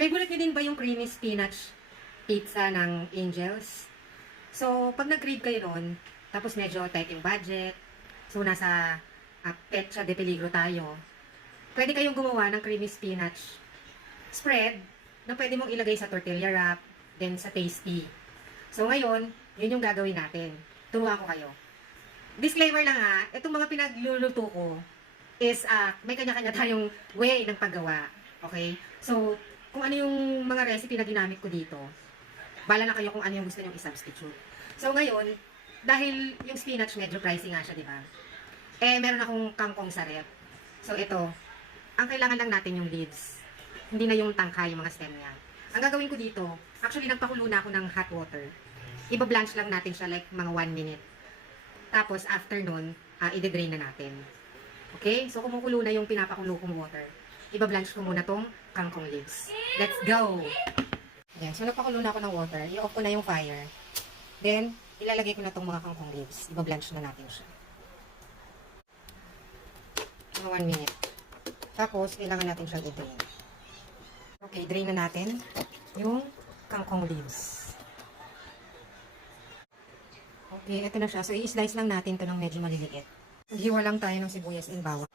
Favorite niyo din ba yung creamy spinach pizza ng Angels? So, pag nag-crave kayo nun, tapos medyo tight yung budget, so nasa Petsa de Peligro tayo, pwede kayong gumawa ng creamy spinach spread na pwede mong ilagay sa tortilla wrap, then sa tasty. So, ngayon, yun yung gagawin natin. Turuan ko kayo. Disclaimer lang ha, itong mga pinagluluto ko is may kanya-kanya tayong way ng paggawa. Okay? So, kung ano yung mga recipe na ginamit ko dito, bala na kayo kung ano yung gusto nyong i-substitute. So, ngayon, dahil yung spinach medyo pricey nga siya, di ba? Eh, meron akong kangkong sa rep. So, ito, ang kailangan lang natin yung leaves. Hindi na yung tangka, yung mga stem niya. Ang gagawin ko dito, actually, nagpakulo na ako ng hot water. Iba-blanch lang natin siya like mga 1 minute. Tapos, after nun, i-drain na natin. Okay? So, kumukulo na yung pinapakulo kong water. Iba-blanch ko muna tong kangkong leaves. Let's go! Yan. So, nagpakulo na ako ng water. I-off ko na yung fire. Then, ilalagay ko na tong mga kangkong leaves. Iba-blanch na natin siya. Mga 1 minute. Tapos, kailangan natin siyang i-drain. Okay, drain na natin yung kangkong leaves. Okay, ito na siya. So, i-slice lang natin ito ng medyo maliliit. Maghiwa lang tayo ng sibuyas and bawang.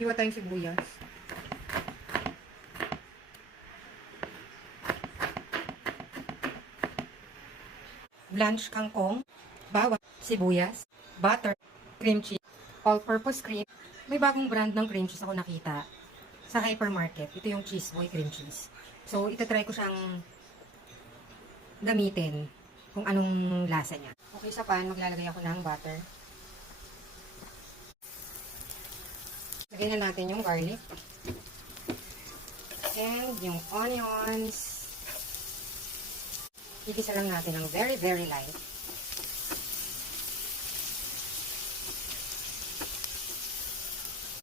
Hiwa tayong sibuyas. Blanch kangkong, bawang, sibuyas, butter, cream cheese, all-purpose cream. May bagong brand ng cream cheese ako nakita sa hypermarket. Ito yung Cheese Boy cream cheese. So, itatry ko siyang gamitin kung anong lasa niya. Okay, sa pan, maglalagay ako ng butter. Lagyan na natin yung garlic. And yung onions. Igisa lang natin ng very, very light.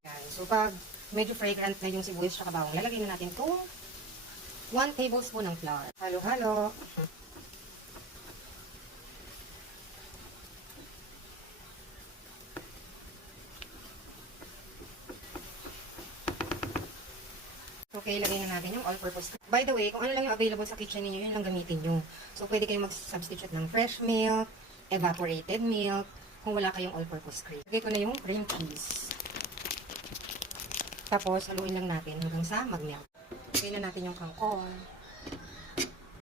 Yan. So, pag medyo fragrant na yung sibuyas at bawang, lalagay na natin itong 1 tablespoon ng flour. Halo-halo. Okay, lagay na natin yung all-purpose. By the way, kung ano lang yung available sa kitchen niyo, yun lang gamitin nyo. So, pwede kayong mag-substitute ng fresh milk, evaporated milk, kung wala kayong all-purpose cream. Lagay ko na yung cream cheese. Tapos, haluin lang natin hanggang sa mag-melt. Lagay na natin yung kangkong.